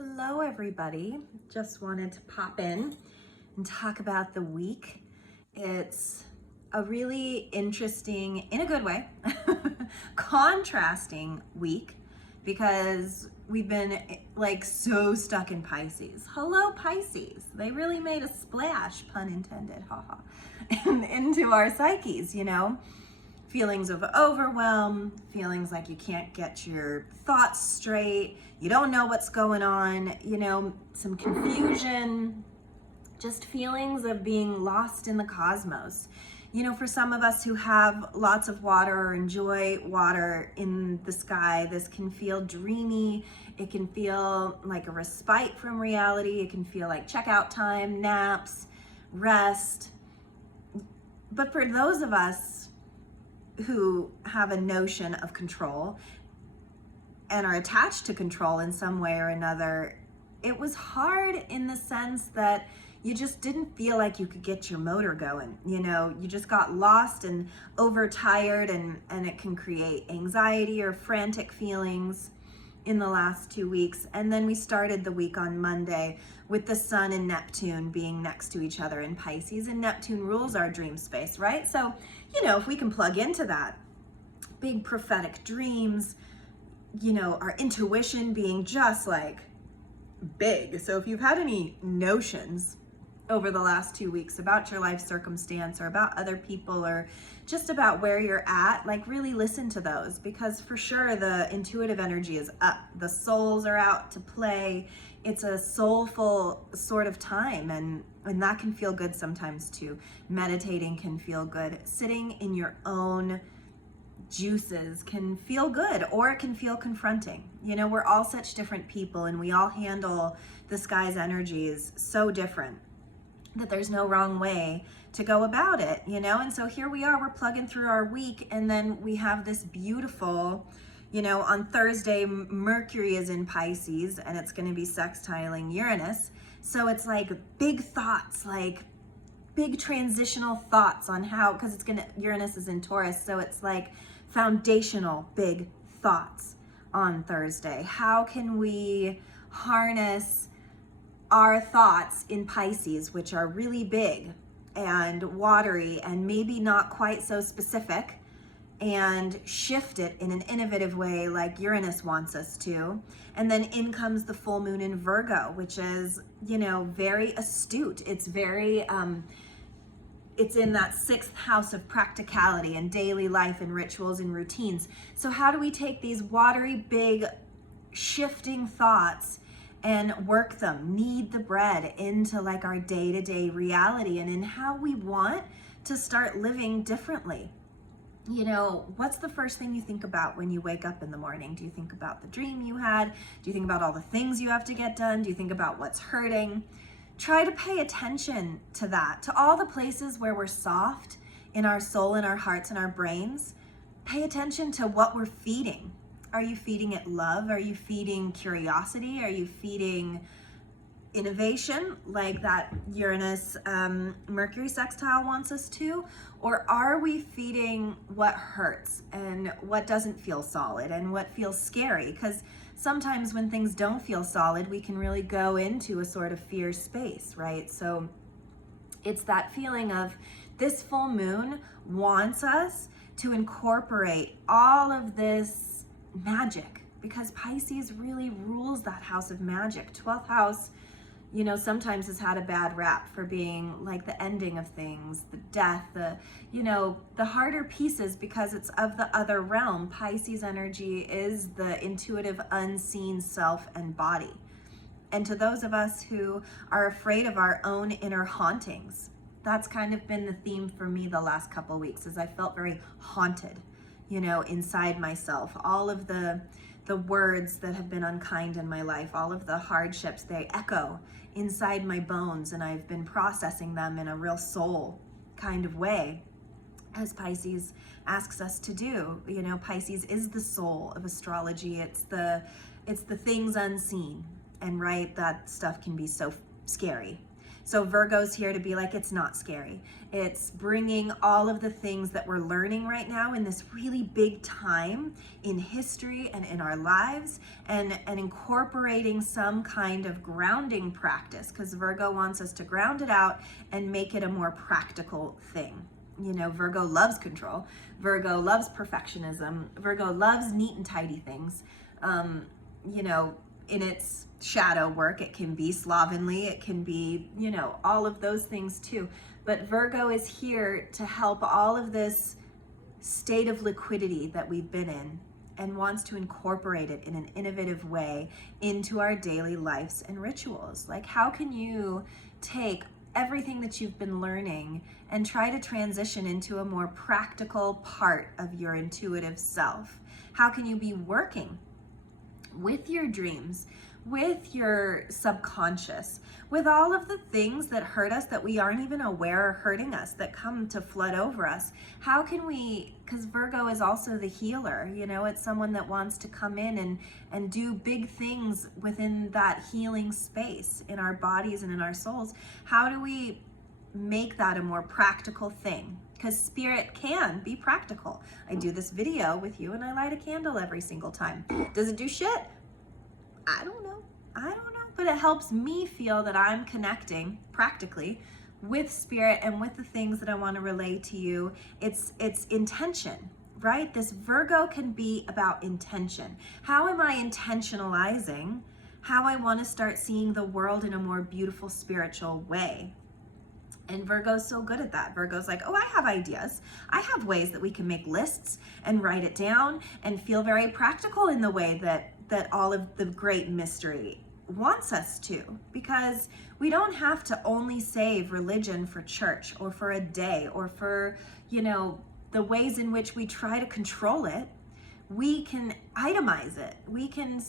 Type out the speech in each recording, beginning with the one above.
Hello, everybody. Just wanted to pop in and talk about the week. It's a really interesting, in a good way, contrasting week because we've been like so stuck in Pisces. Hello, Pisces. They really made a splash, pun intended, haha, into our psyches, feelings of overwhelm, feelings like you can't get your thoughts straight, you don't know what's going on, some confusion, just feelings of being lost in the cosmos. For some of us who have lots of water or enjoy water in the sky, this can feel dreamy. It can feel like a respite from reality. It can feel like checkout time, naps, rest. But for those of us who have a notion of control and are attached to control in some way or another, it was hard in the sense that you just didn't feel like you could get your motor going. You just got lost and overtired, and it can create anxiety or frantic feelings in the last 2 weeks. And then we started the week on Monday with the Sun and Neptune being next to each other in Pisces, and Neptune rules our dream space, right? So, if we can plug into that, big prophetic dreams, our intuition being just like big. So if you've had any notions over the last 2 weeks about your life circumstance or about other people or just about where you're at, like really listen to those, because for sure the intuitive energy is up. The souls are out to play. It's a soulful sort of time, and that can feel good sometimes too. Meditating can feel good. Sitting in your own juices can feel good, or it can feel confronting. We're all such different people, and we all handle the sky's energies so different that there's no wrong way to go about it, and so here we are, we're plugging through our week, and then we have this beautiful, on Thursday, Mercury is in Pisces, and it's going to be sextiling Uranus. So it's like big thoughts, like big transitional thoughts on how, because Uranus is in Taurus, so it's like foundational big thoughts on Thursday. How can we harness our thoughts in Pisces, which are really big and watery and maybe not quite so specific, and shift it in an innovative way like Uranus wants us to? And then in comes the full moon in Virgo, which is, very astute. It's very, it's in that 6th house of practicality and daily life and rituals and routines. So how do we take these watery, big, shifting thoughts and work them, knead the bread into like our day-to-day reality and in how we want to start living differently? What's the first thing you think about when you wake up in the morning? Do you think about the dream you had? Do you think about all the things you have to get done? Do you think about what's hurting? Try to pay attention to that, to all the places where we're soft in our soul, in our hearts, and our brains. Pay attention to what we're feeding. Are you feeding it love? Are you feeding curiosity? Are you feeding innovation like that Uranus Mercury sextile wants us to? Or are we feeding what hurts and what doesn't feel solid and what feels scary? Because sometimes when things don't feel solid, we can really go into a sort of fear space, right? So it's that feeling of this full moon wants us to incorporate all of this magic, because Pisces really rules that house of magic. 12th house, sometimes has had a bad rap for being like the ending of things, the death, the harder pieces, because it's of the other realm. Pisces energy is the intuitive, unseen self and body. And to those of us who are afraid of our own inner hauntings, that's kind of been the theme for me the last couple of weeks, as I felt very haunted, inside myself. All of the words that have been unkind in my life, all of the hardships, they echo inside my bones, and I've been processing them in a real soul kind of way, as Pisces asks us to do. Pisces is the soul of astrology. It's the things unseen, and right, that stuff can be so scary. So Virgo's here to be like, it's not scary. It's bringing all of the things that we're learning right now in this really big time in history and in our lives, and incorporating some kind of grounding practice, because Virgo wants us to ground it out and make it a more practical thing. You know, Virgo loves control. Virgo loves perfectionism. Virgo loves neat and tidy things. You know, in its shadow work, it can be slovenly, it can be, you know, all of those things too. But Virgo is here to help all of this state of liquidity that we've been in, and wants to incorporate it in an innovative way into our daily lives and rituals. Like, how can you take everything that you've been learning and try to transition into a more practical part of your intuitive self? How can you be working with your dreams, with your subconscious, with all of the things that hurt us that we aren't even aware are hurting us, that come to flood over us? How can we, because Virgo is also the healer, you know, it's someone that wants to come in and do big things within that healing space in our bodies and in our souls. How do we make that a more practical thing? Because spirit can be practical. I do this video with you and I light a candle every single time. Does it do shit? I don't know, but it helps me feel that I'm connecting practically with spirit and with the things that I want to relay to you. It's intention, right? This Virgo can be about intention. How am I intentionalizing how I want to start seeing the world in a more beautiful spiritual way? And Virgo's so good at that. Virgo's like, oh, I have ideas. I have ways that we can make lists and write it down and feel very practical in the way that all of the great mystery wants us to. Because we don't have to only save religion for church or for a day or for, you know, the ways in which we try to control it. We can itemize it. We can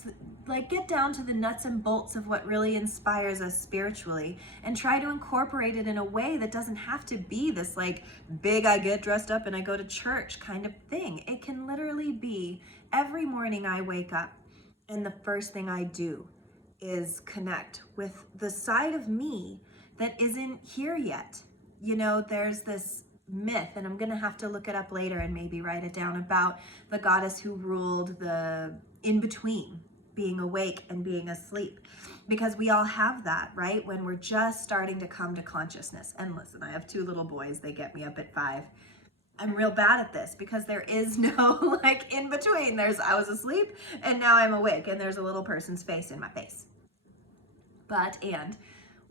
like get down to the nuts and bolts of what really inspires us spiritually and try to incorporate it in a way that doesn't have to be this like big, I get dressed up and I go to church kind of thing. It can literally be every morning I wake up and the first thing I do is connect with the side of me that isn't here yet. You know, there's this myth, and I'm gonna have to look it up later and maybe write it down, about the goddess who ruled the in-between, being awake and being asleep. Because we all have that, right? When we're just starting to come to consciousness. And listen, I have 2 little boys, they get me up at 5. I'm real bad at this because there is no like in between. I was asleep and now I'm awake and there's a little person's face in my face. And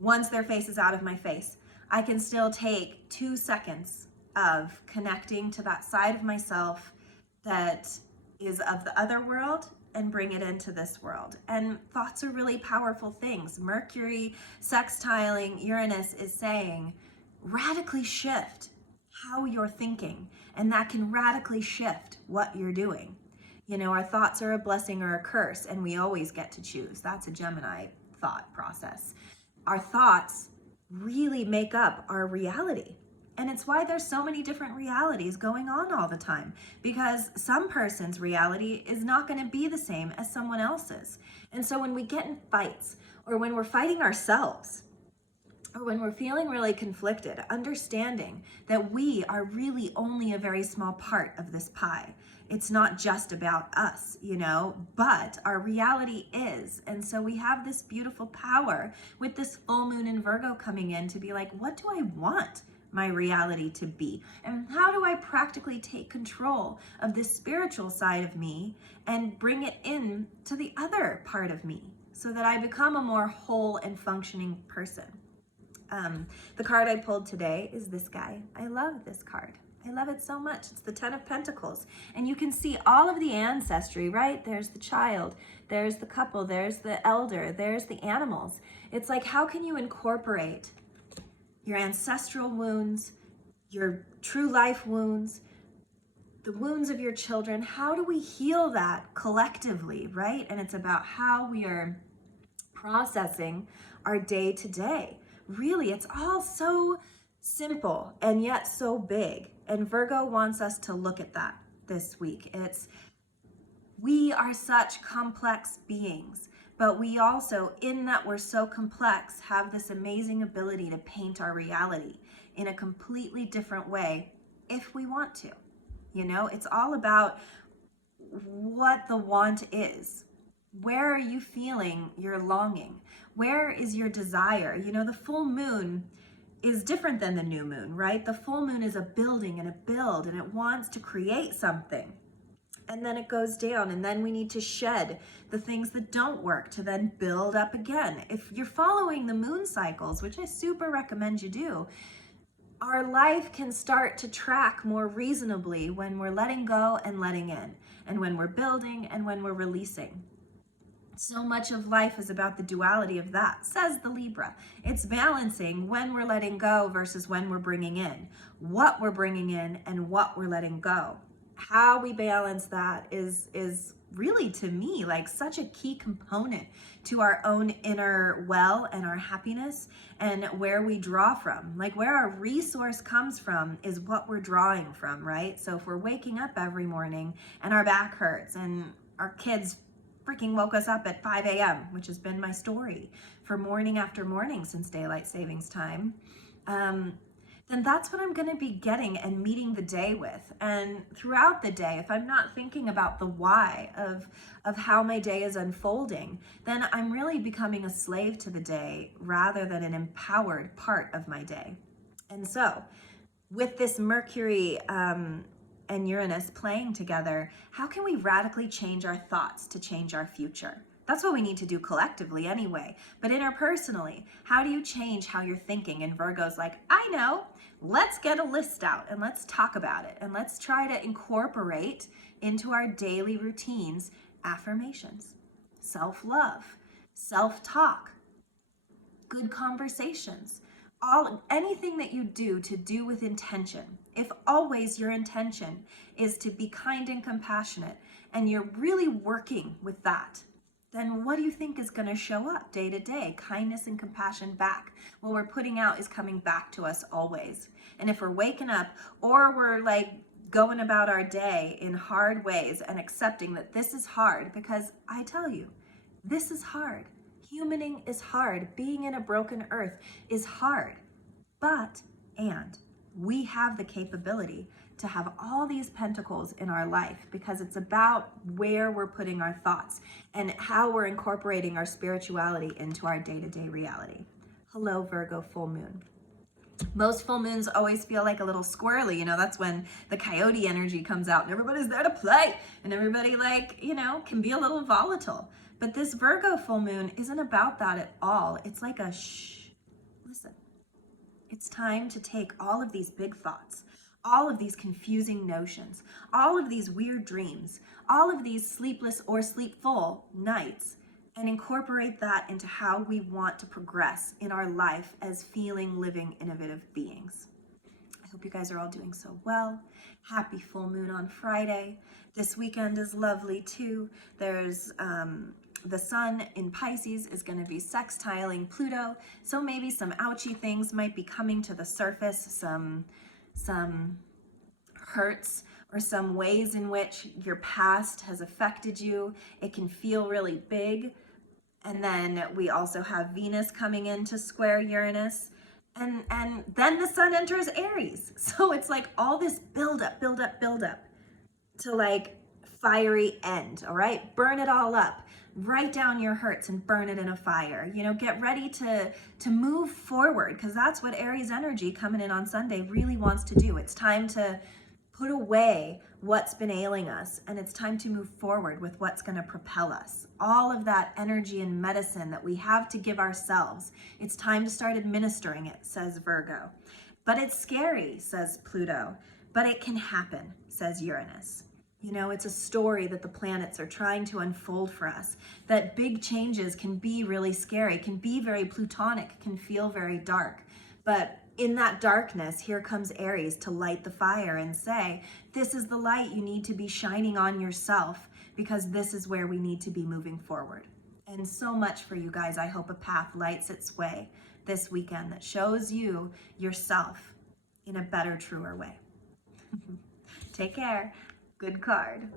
once their face is out of my face, I can still take 2 seconds of connecting to that side of myself that is of the other world and bring it into this world. And thoughts are really powerful things. Mercury sextiling Uranus is saying, radically shift how you're thinking, and that can radically shift what you're doing. You know, our thoughts are a blessing or a curse, and we always get to choose. That's a Gemini thought process. Our thoughts really make up our reality. And it's why there's so many different realities going on all the time, because some person's reality is not going to be the same as someone else's. And so when we get in fights, or when we're fighting ourselves, or when we're feeling really conflicted, understanding that we are really only a very small part of this pie. It's not just about us, you know, but our reality is. And so we have this beautiful power with this full moon in Virgo coming in to be like, what do I want my reality to be? And how do I practically take control of this spiritual side of me and bring it in to the other part of me so that I become a more whole and functioning person? The card I pulled today is this guy. I love this card. I love it so much. It's the 10 of Pentacles. And you can see all of the ancestry, right? There's the child, there's the couple, there's the elder, there's the animals. It's like, how can you incorporate your ancestral wounds, your true life wounds, the wounds of your children? How do we heal that collectively, right? And it's about how we are processing our day to day. Really, it's all so simple and yet so big. And Virgo wants us to look at that this week. We are such complex beings But we also, in that we're so complex, have this amazing ability to paint our reality in a completely different way if we want to. You know, it's all about what the want is. Where are you feeling your longing? Where is your desire? You know, the full moon is different than the new moon, right? The full moon is a building and a build, and it wants to create something. And then it goes down, and then we need to shed the things that don't work to then build up again. If you're following the moon cycles, which I super recommend you do, our life can start to track more reasonably when we're letting go and letting in, and when we're building and when we're releasing. So much of life is about the duality of that, says the Libra. It's balancing when we're letting go versus when we're bringing in, what we're bringing in and what we're letting go. How we balance that is really, to me, like such a key component to our own inner well and our happiness, and where we draw from. Like, where our resource comes from is what we're drawing from, right? So if we're waking up every morning and our back hurts and our kids freaking woke us up at 5 a.m., which has been my story for morning after morning since daylight savings time, then that's what I'm going to be getting and meeting the day with. And throughout the day, if I'm not thinking about the why of how my day is unfolding, then I'm really becoming a slave to the day rather than an empowered part of my day. And so with this Mercury and Uranus playing together, how can we radically change our thoughts to change our future? That's what we need to do collectively anyway. But interpersonally, how do you change how you're thinking? And Virgo's like, I know, let's get a list out and let's talk about it. And let's try to incorporate into our daily routines affirmations, self-love, self-talk, good conversations, anything that you do to do with intention. If always your intention is to be kind and compassionate, and you're really working with that, then what do you think is going to show up day to day? Kindness and compassion back. What we're putting out is coming back to us always. And if we're waking up, or we're like going about our day in hard ways and accepting that this is hard, because I tell you, this is hard. Humaning is hard. Being in a broken earth is hard. But we have the capability to have all these pentacles in our life, because it's about where we're putting our thoughts and how we're incorporating our spirituality into our day-to-day reality. Hello, Virgo full moon. Most full moons always feel like a little squirrely, you know, that's when the coyote energy comes out and everybody's there to play and everybody, like, you know, can be a little volatile. But this Virgo full moon isn't about that at all. It's like a shh, listen. It's time to take all of these big thoughts, all of these confusing notions, all of these weird dreams, all of these sleepless or sleepful nights, and incorporate that into how we want to progress in our life as feeling, living, innovative beings. I hope you guys are all doing so well. Happy full moon on Friday. This weekend is lovely too. There's the sun in Pisces is going to be sextiling Pluto, so maybe some ouchy things might be coming to the surface, some hurts or some ways in which your past has affected you. It can feel really big. And then we also have Venus coming in to square Uranus. And then the sun enters Aries. So it's like all this build up to like fiery end, all right? Burn it all up. Write down your hurts and burn it in a fire. You know, get ready to move forward, because that's what Aries energy coming in on Sunday really wants to do. It's time to put away what's been ailing us, and it's time to move forward with what's going to propel us. All of that energy and medicine that we have to give ourselves, it's time to start administering it, says Virgo. But it's scary, says Pluto. But it can happen, says Uranus. You know, it's a story that the planets are trying to unfold for us, that big changes can be really scary, can be very plutonic, can feel very dark. But in that darkness, here comes Aries to light the fire and say, this is the light you need to be shining on yourself, because this is where we need to be moving forward. And so much for you guys. I hope a path lights its way this weekend that shows you yourself in a better, truer way. Take care. Good card.